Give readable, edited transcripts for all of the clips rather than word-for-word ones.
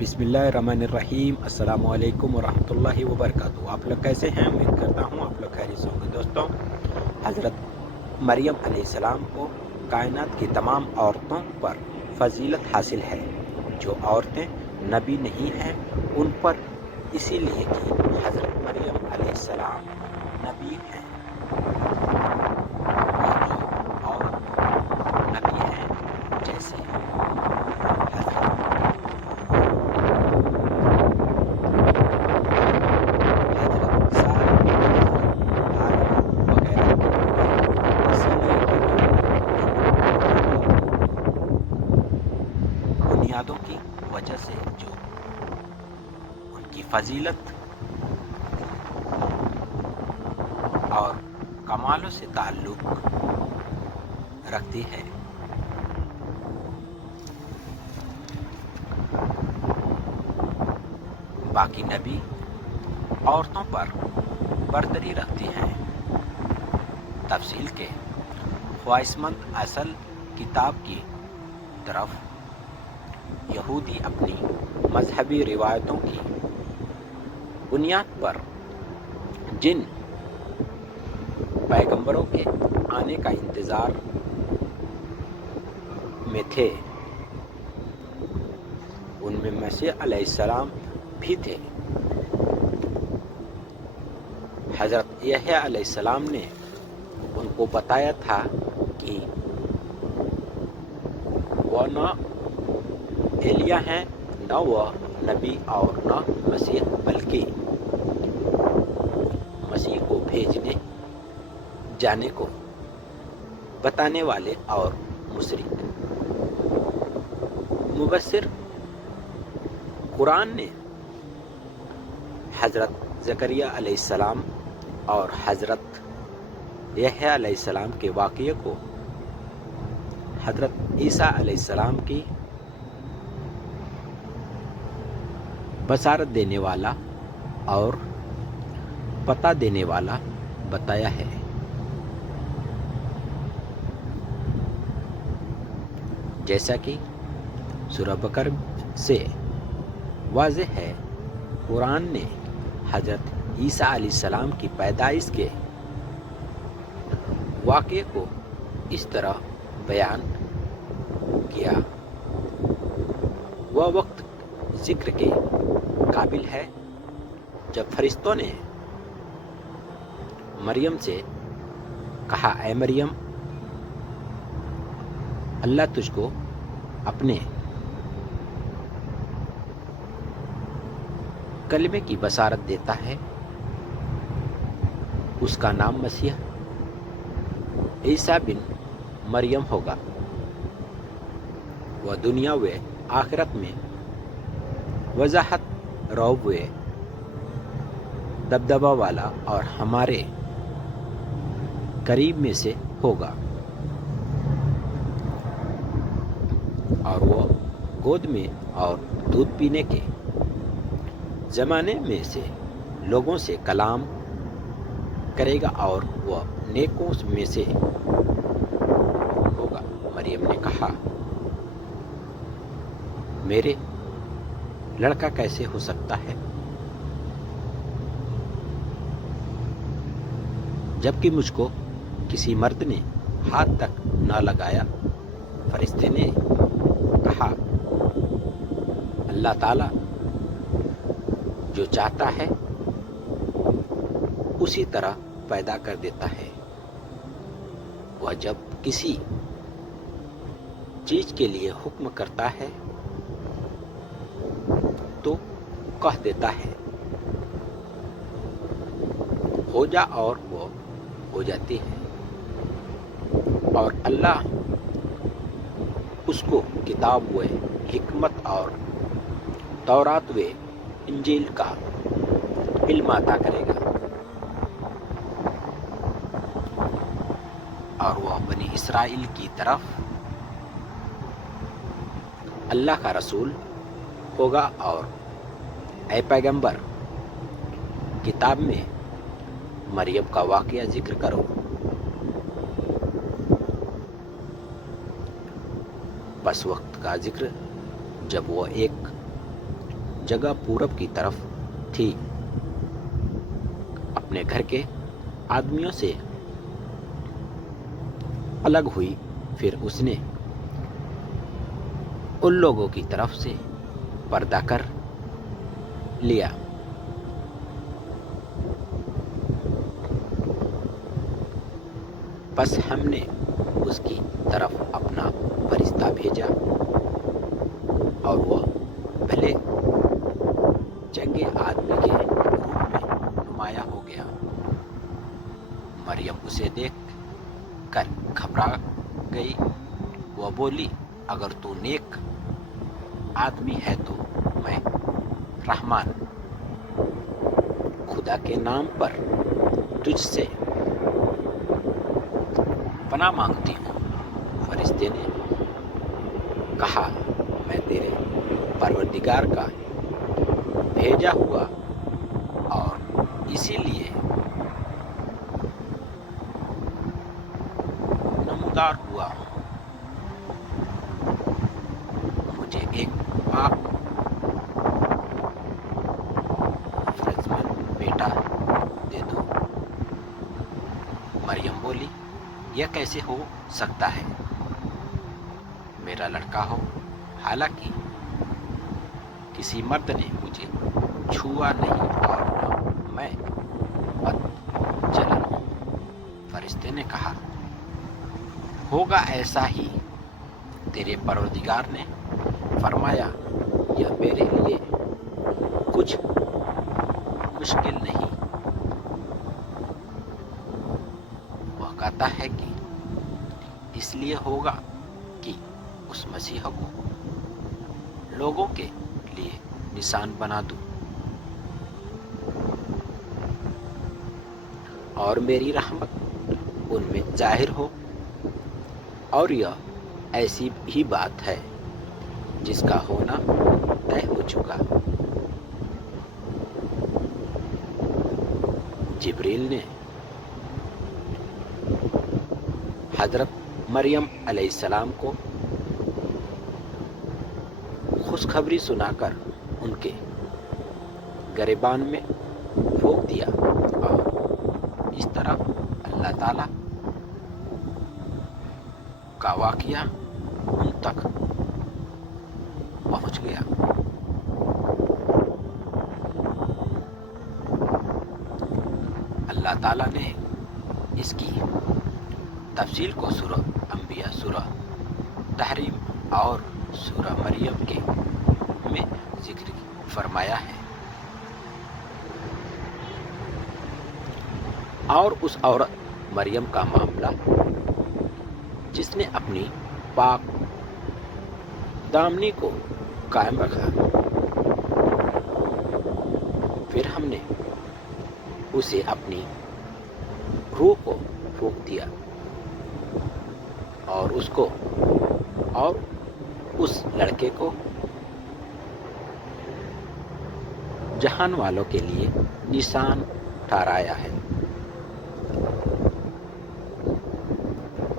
बिस्मिल्लाहिर्रहमानिर्रहीम। अस्सलाम वालेकुम वरहमतुल्लाहि वबरकातुहू। आप लोग कैसे हैं? उम्मीद करता हूँ आप लोग खैरियत से होंगे। दोस्तों, हज़रत मरियम अलैहिस्सलाम को कायनात की तमाम औरतों पर फजीलत हासिल है। जो औरतें नबी नहीं हैं उन पर इसीलिए कि हज़रत मरियम अलैहिस्सलाम नबी हैं, और जो नबी हैं जैसे हज़रत बुनियादों की वजह से जो उनकी फजीलत और कमालों से ताल्लुक रखती है। बाकी नबी औरतों पर बरतरी रखती हैं। तफसील के ख्वाहिशमंद असल किताब की तरफ यहूदी अपनी मजहबी रिवायतों की बुनियाद पर जिन पैगंबरों के आने का इंतज़ार में थे उनमें मसीह अलैहिस्सलाम भी थे। हज़रत यहया अलैहिस्सलाम ने उनको बताया था कि वह न एलिया हैं, न वह नबी और न मसीह, बल्कि मसीह को भेजने जाने को बताने वाले और मुबश्शिर। कुरान ने हज़रत ज़करिया अलैहिस्सलाम और हज़रत यहया अलैहिस्सलाम के वाक़ये को हज़रत ईसा अलैहिस्सलाम की बशारत देने वाला और पता देने वाला बताया है। जैसा कि सूरह बकर से वाज़ेह है, कुरान ने हज़रत ईसा अलैहिस्सलाम की पैदाइश के वाक़ये को इस तरह बयान किया। वह वक्त ज़िक्र के काबिल है जब फरिश्तों ने मरियम से कहा, ऐ मरियम, अल्लाह तुझको अपने कलमे की बशारत देता है। उसका नाम मसीह ईसा बिन मरियम होगा। वह दुनिया व आखिरत में वजाहत, रौब व दबदबा वाला और हमारे करीब में से होगा, और वो गोद में और दूध पीने के ज़माने में से लोगों से कलाम करेगा और वह नेकों में से होगा। मरियम ने कहा, मेरे लड़का कैसे हो सकता है, जबकि मुझको किसी मर्द ने हाथ तक न लगाया। फरिश्ते ने कहा, अल्लाह ताला जो चाहता है उसी तरह पैदा कर देता है। वह जब किसी चीज के लिए हुक्म करता है तो कह देता है, हो जा, और वो हो जाती है। और अल्लाह उसको किताब व हिकमत और तौरात व इंजील का इल्म अता करेगा, और वह बनी इसराइल की तरफ अल्लाह का रसूल होगा। और ऐ पैगंबर, किताब में मरियम का वाक़या जिक्र करो। बस वक्त का जिक्र जब वो एक جگہ پورب کی طرف تھی۔ اپنے گھر کے آدمیوں سے الگ ہوئی، پھر اس نے ان لوگوں کی طرف سے پردہ کر لیا۔ بس ہم نے اس کی طرف اپنا فرشتہ بھیجا اور وہ بھلے چنگے آدمی کے روپ میں نمایاں ہو گیا۔ مریم اسے دیکھ کر گھبرا گئی۔ وہ بولی، اگر تو نیک آدمی ہے تو میں رحمان خدا کے نام پر تجھ سے پناہ مانگتی ہوں۔ فرشتے نے کہا، میں تیرے پروردگار کا بھیجا ہوا اور اسی لیے نمودار ہوا ہوں۔ مجھے ایک پاک فرزمند بیٹا دے دو۔ مریم بولی، یہ کیسے ہو سکتا ہے؟ میرا لڑکا ہو، حالانکہ کسی مرد نے مجھے چھوا نہیں اور نہ میں بدچلن ہوں۔ فرشتے نے کہا، ہوگا ایسا ہی، تیرے پروردگار نے فرمایا، یہ میرے لیے کچھ مشکل نہیں۔ وہ کہتا ہے کہ اس لیے ہوگا کہ اس مسیح کو لوگوں کے لیے نشان بنا دوں اور میری رحمت ان میں ظاہر ہو۔ اور یہ ایسی ہی بات ہے جس کا ہونا طے ہو چکا۔ جبریل نے حضرت مریم علیہ السلام کو خوشخبری سنا کر ان کے گریبان میں پھونک دیا اور اس طرح اللہ تعالی کا واقعہ ان تک پہنچ گیا۔ اللہ تعالیٰ نے اس کی تفصیل کو سورہ انبیاء، سورہ تحریم اور سورہ مریم کے میں ذکر فرمایا ہے۔ اور اس عورت مریم کا معاملہ جس نے اپنی پاک دامنی کو قائم رکھا، پھر ہم نے اسے اپنی روح کو پھونک دیا اور اس کو اور اس لڑکے کو جہان والوں کے لیے نشان ٹھہرایا ہے۔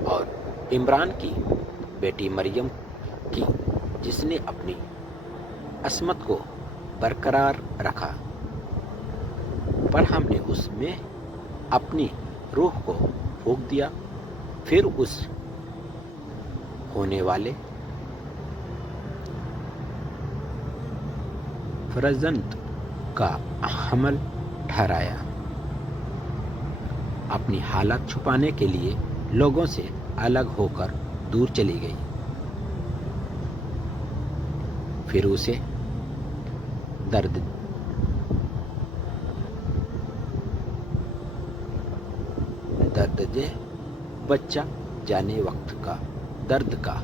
اور عمران کی بیٹی مریم کی، جس نے اپنی عصمت کو برقرار رکھا، پر ہم نے اس میں اپنی روح کو پھونک دیا، پھر اس ہونے والے فرزند کا حمل ٹھہرایا۔ اپنی حالت چھپانے کے لیے لوگوں سے الگ ہو کر دور چلی گئی۔ پھر اسے درد دے بچہ جانے وقت کا درد کا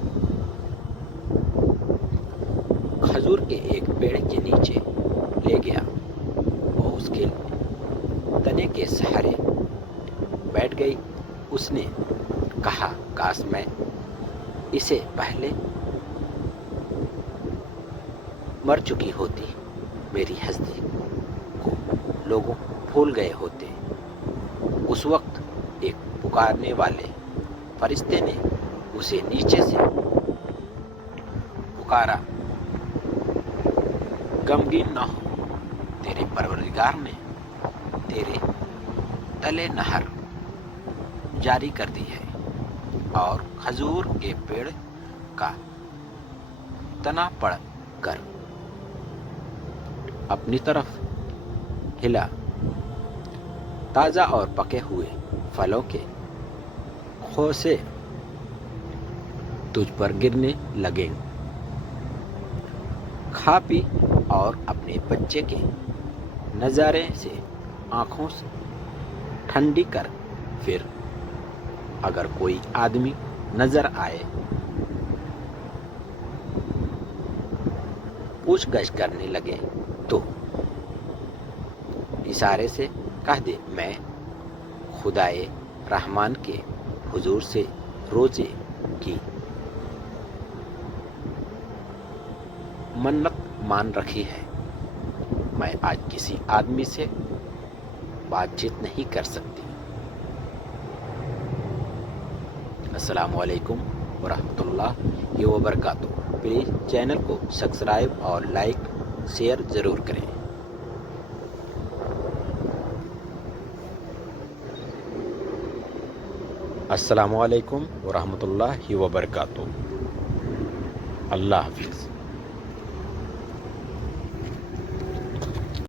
کھجور کے ایک پیڑ کے نیچے لے گیا۔ وہ اس کے تنے کے سہارے بیٹھ گئی۔ اس نے کہا، کاش میں اسے پہلے مر چکی ہوتی، میری ہستی کو لوگوں بھول گئے ہوتے۔ اس وقت ایک پکارنے والے فرشتے نے اسے نیچے سے پکارا، गमगीन न हो, तेरे परवरदिगार ने तेरे तले नहर जारी कर दी है और खजूर के पेड़ का तना पड़ कर अपनी तरफ हिला। ताज़ा और पके हुए फलों के खोसे तुझ पर गिरने लगे। खा पी और अपने बच्चे के नज़ारे से आँखों से ठंडी कर। फिर अगर कोई आदमी नजर आए, पूछगछ करने लगे तो इशारे से कह दे, मैं खुदाए रहमान के हुजूर से रोजे की मन्नत मान रखी है, मैं आज किसी आदमी से बातचीत नहीं कर सकती। अस्सलामु अलैकुम वरहमतुल्लाहि वबरकातुहू। प्लीज़ चैनल को सब्सक्राइब और लाइक शेयर ज़रूर करें। अस्सलामु अलैकुम वरहमतुल्लाहि वबरकातुहू। अल्लाह हाफिज़।